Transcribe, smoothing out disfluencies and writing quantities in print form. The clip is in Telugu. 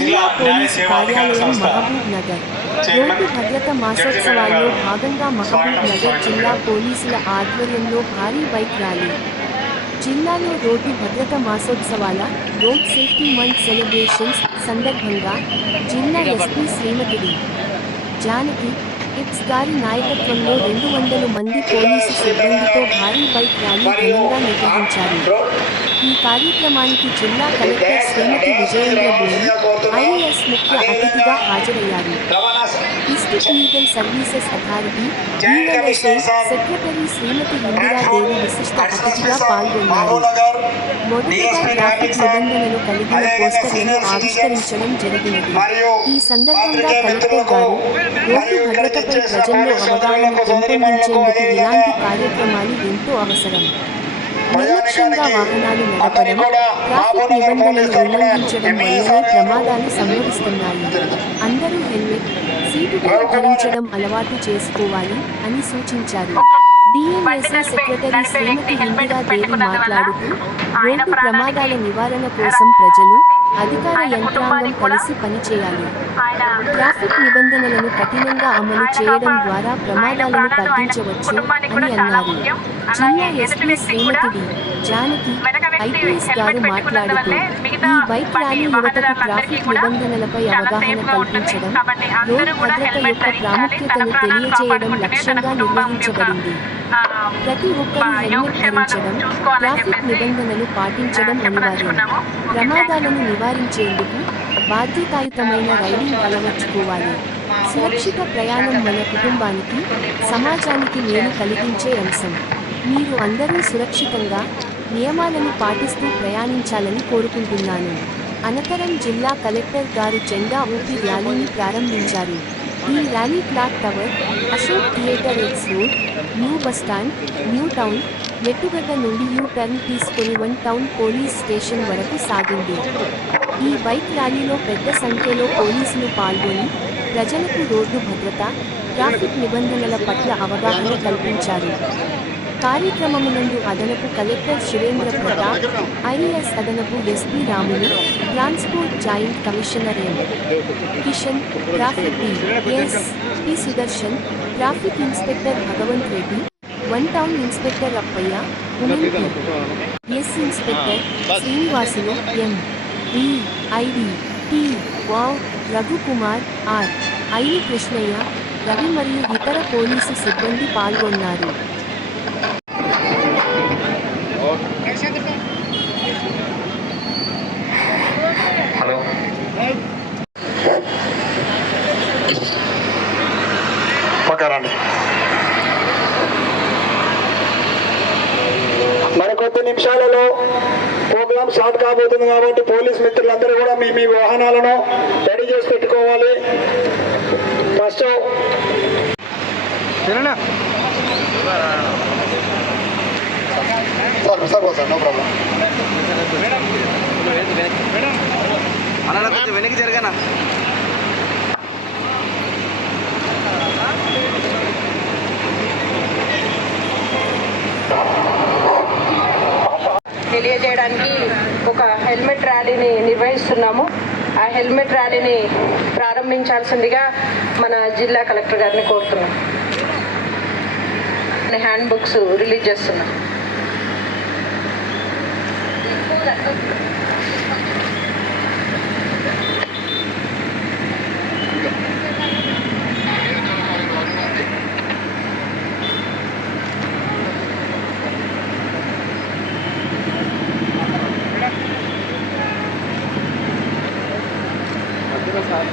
జిల్లా పోలీస్ కార్యాలయం మహబూబ్ నగర్ రోడ్డు భద్రత మాసోత్సవాల్లో భాగంగా మహబూబ్ నగర్ జిల్లా పోలీసుల ఆధ్వర్యంలో భారీ బైక్ ర్యాలీ. జిల్లాలో రోడ్డు భద్రత మాసోత్సవాల రోడ్ సేఫ్టీ మంత్ సెలబ్రేషన్స్ సందర్భంగా జిల్లా ఎస్పీ శ్రీమతి డి. జానకి ఎక్స్ గారి నాయకత్వంలో 200 మంది పోలీసు సిబ్బందితో భారీ బైక్ ర్యాలీ ఘనంగా నిర్వహించారు. ఈ కార్యక్రమానికి జిల్లా కలెక్టర్ శ్రీమతి విజయేంద్ర బోయి ఐఏఎస్ ముఖ్య అతిథిగా హాజరయ్యారు. District legal services authority DLSA secretary Shrimati Indiradevi విశిష్ట అతిథిగా పాల్గొన్నారు. మొదటగా ట్రాఫిక్ నిబంధనలు కలిగిన పోస్టర్లను ఆవిష్కరించడం జరిగినది. ఈ సందర్భంగా కలెక్టర్ గారు రోడ్డు భద్రతపై ప్రజల్లో అవగాహన పెంపొందించేందుకు ఇలాంటి కార్యక్రమాలు ఎంతో అవసరం. నిర్లక్ష్యంగా వాహనాలు నడపడం, ట్రాఫిక్ నిబంధనలు ఉల్లంఘించడం వల్లనే ప్రమాదాలు సంభవిస్తున్నాయి. అందరూ హెల్మెట్, సీటు బెల్ట్ ధరించడం అలవాటు చేసుకోవాలి అని సూచించారు. DLSA సెక్రటరీ శ్రీమతి ఇందిరాదేవి మాట్లాడుతూ రోడ్డు ప్రమాదాల నివారణ కోసం ప్రజలు, అధికార యంత్రాంగం కలిసి పనిచేయాలి. ట్రాఫిక్ నిబంధనలను కఠినంగా అమలు చేయడం ద్వారా ప్రమాదాలను తగ్గించవచ్చు అని అన్నారు. జిల్లా ఎస్పీ శ్రీమతి డి. జానకి IPS గారు మాట్లాడుతూ ఈ బైక్ ర్యాలీ యువతకు ట్రాఫిక్ నిబంధనలపై అవగాహన కల్పించడం, రోడ్ భద్రత యొక్క ప్రాముఖ్యతను తెలియజేయడం లక్ష్యంగా నిర్వహించబడింది. ప్రతి ఒక్కరూ హెల్మెట్ ధరించడం, ట్రాఫిక్ నిబంధనలు పాటించడం అనివార్యం. ప్రమాదాలను నివారించేందుకు బాధ్యతాయుతమైన రైడింగ్ అలవర్చుకోవాలి. సురక్షిత ప్రయాణం మన కుటుంబానికి, సమాజానికి మేలు కలిగించే అంశం. మీరు అందరూ సురక్షితంగా, నియమాలను పాటిస్తూ ప్రయాణించాలని కోరుకుంటున్నాను. అనంతరం జిల్లా కలెక్టర్ గారు జెండా ఊపి ర్యాలీని ప్రారంభించారు. ఈ rally clock tower, Ashok theatre X road, new bus stand, new town, Mettugadda నుండి యూ టర్న్ తీసుకుని 1 టౌన్ పోలీస్ స్టేషన్ వరకు సాగింది. ఈ బైక్ ర్యాలీలో పెద్ద సంఖ్యలో పోలీసులు పాల్గొని ప్రజలకు రోడ్డు భద్రత, ట్రాఫిక్ నిబంధనల పట్ల అవగాహన కల్పించారు. కార్యక్రమమునందు అదనపు కలెక్టర్ శివేంద్ర ప్రతాప్, IAS అదనపు SP Ramulu, transport joint commissioner M. Kishan, traffic DSP Sudarshan, traffic inspector Bhagwant Reddy, 1 town inspector Appayya, women S inspector Srinivasulu M. V. ID T. వావ్, రఘుకుమార్ R. ఐలు కృష్ణయ్య, రవి మరియు ఇతర పోలీసు సిబ్బంది పాల్గొన్నారు. మరి కొద్ది నిమిషాలలో ప్రోగ్రామ్ స్టార్ట్ కాబోతుంది కాబట్టి పోలీస్ మిత్రులందరూ కూడా మీ వాహనాలను రెడీ చేసి పెట్టుకోవాలి. ఫస్ట్ నో ప్రాబ్లం కొంచెం వెనక్కి జరగనా. తెలియజేయడానికి ఒక హెల్మెట్ ర్యాలీని నిర్వహిస్తున్నాము. ఆ హెల్మెట్ ర్యాలీని ప్రారంభించాల్సిందిగా మన జిల్లా కలెక్టర్ గారిని కోరుతున్నాం. హ్యాండ్ బుక్స్ రిలీజ్ చేస్తున్నాం. సార్